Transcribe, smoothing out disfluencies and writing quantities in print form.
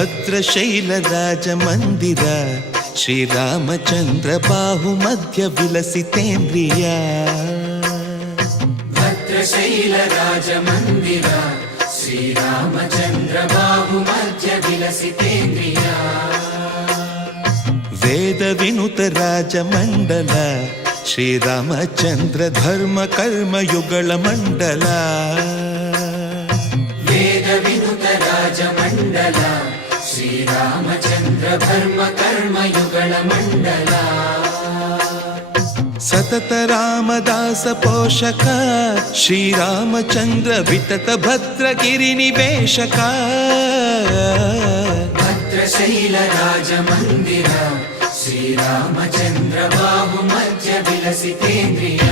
ಭದ್ರಶೈಲ ರಾಜ ಮಂದಿರ ಶ್ರೀರಾಮಚಂದ್ರ ಬಾಹು ಮಧ್ಯ ವಿಲಸಿತೇಂದ್ರಿಯ ಭದ್ರಶೈಲ ರಾಜ ಮಂದಿರ ಶ್ರೀರಾಮಚಂದ್ರ ಬಾಹು ಮಧ್ಯ ವಿಲಸಿತೇಂದ್ರಿಯ ವೇದ ವಿನುತ ರಾಜ ಮಂಡಲ ಶ್ರೀರಾಮಚಂದ್ರ ಧರ್ಮ ಕರ್ಮ ಯುಗಳ ಮಂಡಲ ವೇದ ವಿನುತ ರಾಜ ಮಂಡಲ ಶ್ರೀರಾಮಚಂದ್ರ ಧರ್ಮ ಕರ್ಮ ಯುಗಳ ಮಂಡಲ ಸತತ ರಾಮದಾಸ ಪೋಷಕ ಶ್ರೀರಾಮಚಂದ್ರ ವಿತತ ಭದ್ರಗಿರಿ ನಿವೇಶಕ ಭದ್ರಶೈಲ ರಾಜ ಮಂದಿರ ಶ್ರೀರಾಮಚಂದ್ರ ಬಾಹು ಮಧ್ಯ ವಿಲಸಿತೇಂದ್ರಿಯ